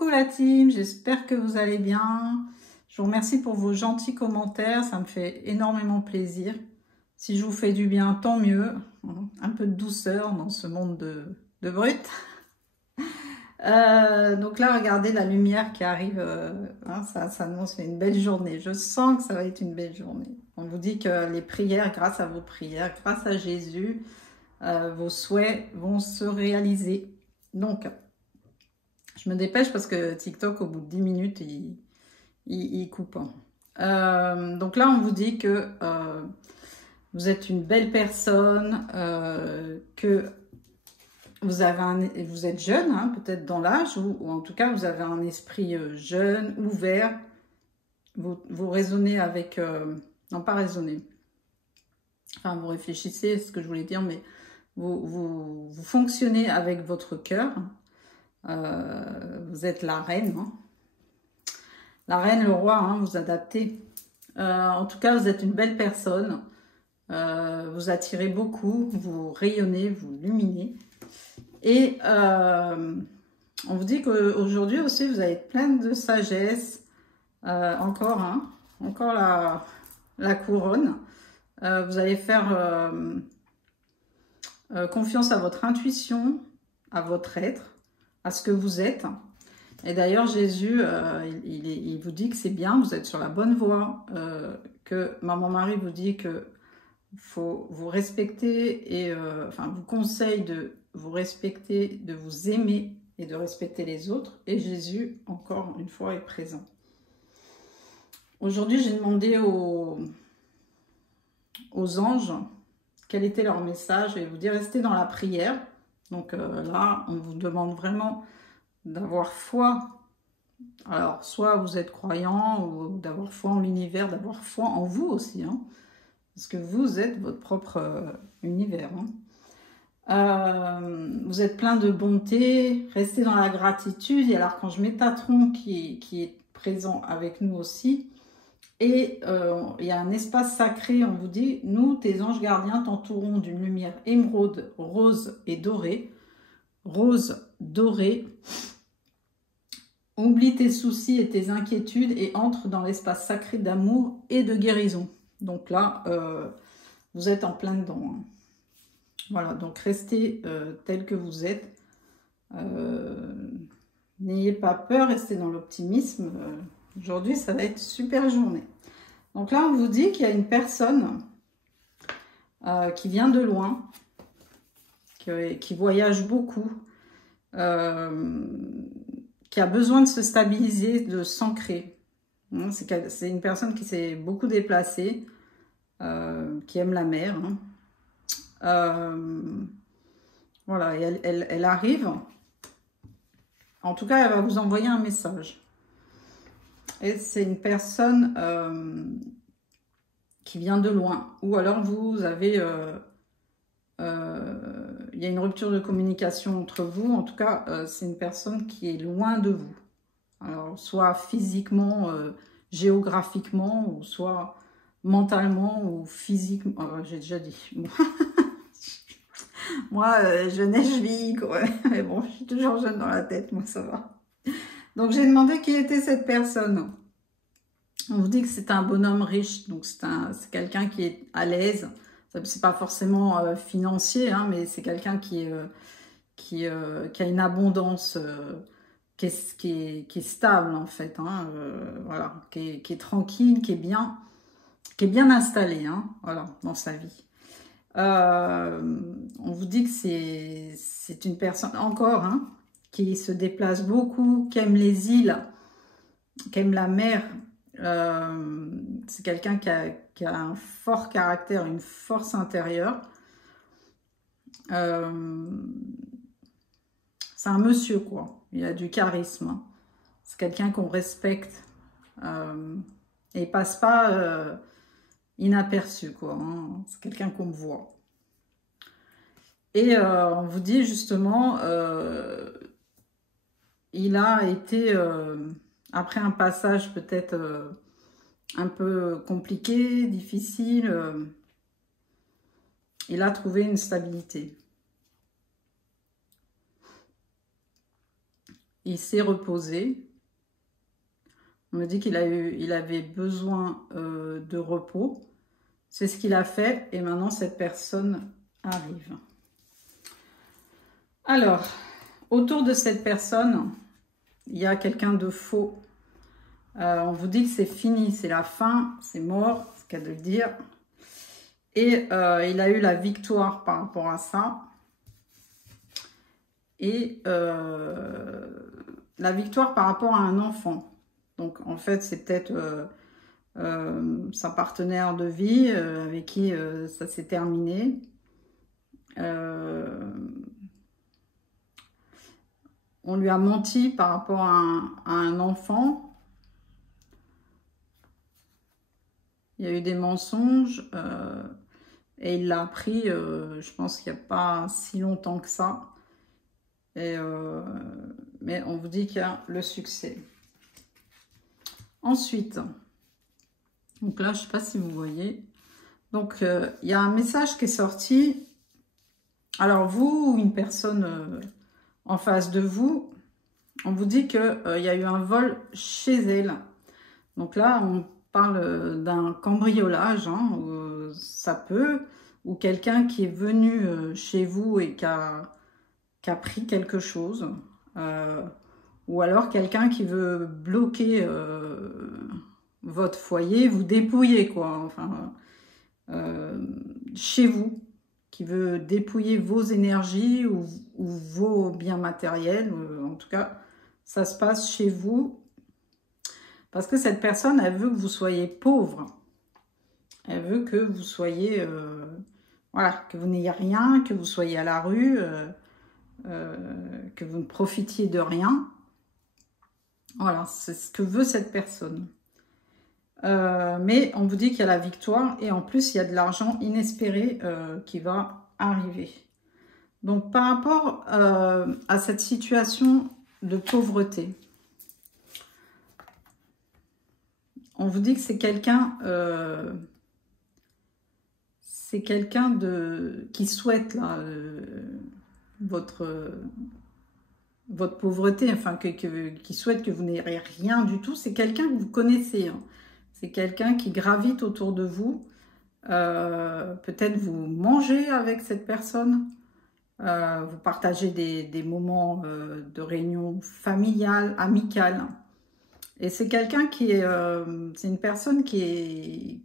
Coucou la team, j'espère que vous allez bien. Je vous remercie pour vos gentils commentaires, ça me fait énormément plaisir. Si je vous fais du bien, tant mieux. Un peu de douceur dans ce monde de brut. Donc là, regardez la lumière qui arrive, ça annonce une belle journée. Je sens que ça va être une belle journée. On vous dit que les prières, grâce à vos prières, grâce à Jésus, vos souhaits vont se réaliser. Donc, je me dépêche parce que TikTok, au bout de 10 minutes, il coupe. Donc là, on vous dit que vous êtes une belle personne, que vous êtes jeune, hein, peut-être dans l'âge, ou en tout cas, vous avez un esprit jeune, ouvert. Vous raisonnez avec... non, pas raisonner. Enfin, vous réfléchissez, c'est ce que je voulais dire, mais vous fonctionnez avec votre cœur. Vous êtes la reine, hein. La reine, le roi, hein, vous adaptez. En tout cas, vous êtes une belle personne. Vous attirez beaucoup, vous rayonnez, vous luminez. Et on vous dit qu'aujourd'hui aussi, vous allez être pleine de sagesse. Encore la couronne. Vous allez faire confiance à votre intuition, à votre être, à ce que vous êtes. Et d'ailleurs, Jésus, il vous dit que c'est bien, vous êtes sur la bonne voie, que Maman Marie vous dit que faut vous respecter et enfin vous conseille de vous respecter, de vous aimer et de respecter les autres. Et Jésus, encore une fois, est présent. Aujourd'hui, j'ai demandé aux anges quel était leur message et vous dire restez dans la prière. Donc là, on vous demande vraiment d'avoir foi. Alors, soit vous êtes croyant, ou d'avoir foi en l'univers, d'avoir foi en vous aussi, hein, parce que vous êtes votre propre univers. Hein. Vous êtes plein de bonté, restez dans la gratitude. Il y a l'archange Métatron qui est présent avec nous aussi. Et il y a un espace sacré, on vous dit, nous, tes anges gardiens, t'entoureront d'une lumière émeraude, rose et dorée. Rose, dorée. Oublie tes soucis et tes inquiétudes et entre dans l'espace sacré d'amour et de guérison. Donc là, vous êtes en plein dedans. Hein. Voilà, donc restez tel que vous êtes. N'ayez pas peur, restez dans l'optimisme. Aujourd'hui, ça va être une super journée. Donc là, on vous dit qu'il y a une personne qui vient de loin, qui voyage beaucoup, qui a besoin de se stabiliser, de s'ancrer. C'est une personne qui s'est beaucoup déplacée, qui aime la mer. Hein. Voilà, et elle arrive. En tout cas, elle va vous envoyer un message. Et c'est une personne qui vient de loin. Ou alors vous avez... il y a une rupture de communication entre vous. En tout cas, c'est une personne qui est loin de vous. Alors, soit physiquement, géographiquement, ou soit mentalement ou physiquement. J'ai déjà dit. Moi, jeunesse, je vis, quoi. Mais bon, je suis toujours jeune dans la tête, moi, ça va. Donc, j'ai demandé qui était cette personne. On vous dit que c'est un bonhomme riche, donc c'est quelqu'un qui est à l'aise. C'est pas forcément financier, hein, mais c'est quelqu'un qui a une abondance, qui est stable en fait. Hein, voilà, qui est tranquille, qui est bien installé, hein, voilà, dans sa vie. On vous dit que c'est une personne encore, hein, qui se déplace beaucoup, qui aime les îles, qui aime la mer. C'est quelqu'un qui a un fort caractère, une force intérieure. C'est un monsieur, quoi. Il a du charisme. C'est quelqu'un qu'on respecte. Et il passe pas inaperçu, quoi. Hein. C'est quelqu'un qu'on voit. Et on vous dit justement, il a été... après un passage peut-être un peu compliqué, difficile, il a trouvé une stabilité. il s'est reposé. On me dit qu'il avait besoin de repos. C'est ce qu'il a fait et maintenant cette personne arrive. Alors, autour de cette personne, il y a quelqu'un de faux. On vous dit que c'est fini, c'est la fin, c'est mort, c'est le cas de le dire. Et il a eu la victoire par rapport à ça. Et la victoire par rapport à un enfant. Donc, en fait, c'est peut-être sa partenaire de vie avec qui ça s'est terminé. On lui a menti par rapport à un enfant. Il y a eu des mensonges et il l'a appris, je pense qu'il n'y a pas si longtemps que ça. Et, mais on vous dit qu'il y a le succès. Ensuite, donc là, je ne sais pas si vous voyez. Donc, il y a un message qui est sorti. Alors, vous ou une personne en face de vous, on vous dit qu'il y a eu un vol chez elle. Donc là, on parle d'un cambriolage, hein, ça peut, ou quelqu'un qui est venu chez vous et qui a pris quelque chose, ou alors quelqu'un qui veut bloquer votre foyer, vous dépouiller, quoi, enfin, chez vous, qui veut dépouiller vos énergies ou vos biens matériels, en tout cas, ça se passe chez vous, parce que cette personne, elle veut que vous soyez pauvre, elle veut que vous soyez, voilà, que vous n'ayez rien, que vous soyez à la rue, que vous ne profitiez de rien. Voilà, c'est ce que veut cette personne. Mais on vous dit qu'il y a la victoire et en plus, il y a de l'argent inespéré qui va arriver. Donc, par rapport à cette situation de pauvreté, on vous dit que c'est quelqu'un qui souhaite là, votre pauvreté, enfin, qui souhaite que vous n'ayez rien du tout. C'est quelqu'un que vous connaissez, hein. C'est quelqu'un qui gravite autour de vous. Peut-être vous mangez avec cette personne. Vous partagez des moments de réunion familiale, amicale. Et c'est quelqu'un qui est... c'est une personne qui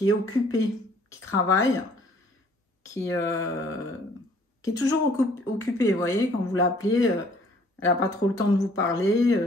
est occupée, qui travaille, qui est toujours occupée. Vous voyez, quand vous l'appelez, elle n'a pas trop le temps de vous parler.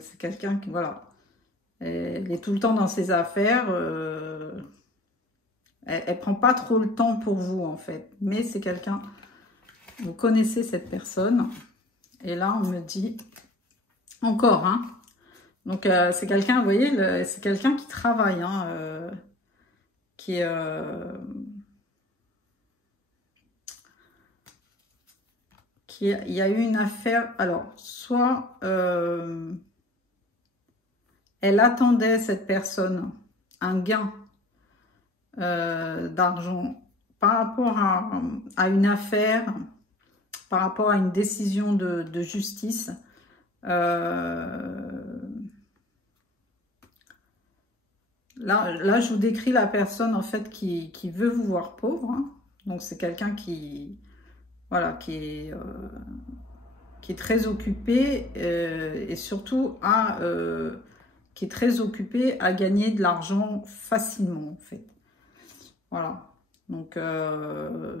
C'est quelqu'un qui... Voilà. Elle est tout le temps dans ses affaires. Elle prend pas trop le temps pour vous, en fait. Mais c'est quelqu'un... Vous connaissez cette personne. Et là, on me dit... Encore, hein. Donc, c'est quelqu'un, vous voyez, c'est quelqu'un qui travaille, hein, qui... il y a eu une affaire... Alors, soit... elle attendait, cette personne, un gain d'argent par rapport à une affaire, par rapport à une décision de justice. Là, je vous décris la personne, en fait, qui veut vous voir pauvre, hein. Donc, c'est quelqu'un qui... Voilà, qui est très occupé et surtout qui est très occupé à gagner de l'argent facilement, en fait. Voilà. Donc,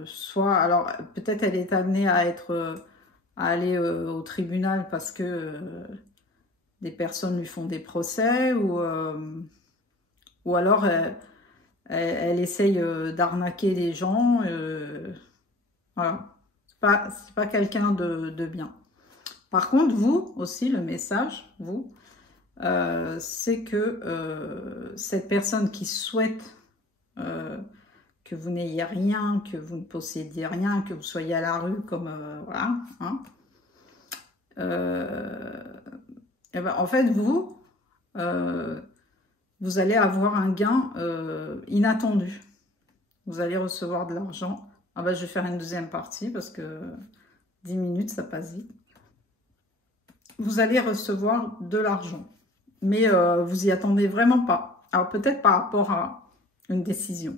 soit, alors, peut-être elle est amenée à aller au tribunal parce que des personnes lui font des procès ou alors elle essaye d'arnaquer les gens. Voilà. C'est pas quelqu'un de bien. Par contre, vous aussi, le message, vous, c'est que cette personne qui souhaite que vous n'ayez rien, que vous ne possédiez rien, que vous soyez à la rue comme... voilà. Hein, et ben, en fait, vous allez avoir un gain inattendu. Vous allez recevoir de l'argent. Ah ben, je vais faire une deuxième partie parce que 10 minutes, ça passe vite. vous allez recevoir de l'argent. Mais vous y attendez vraiment pas. Alors peut-être par rapport à une décision.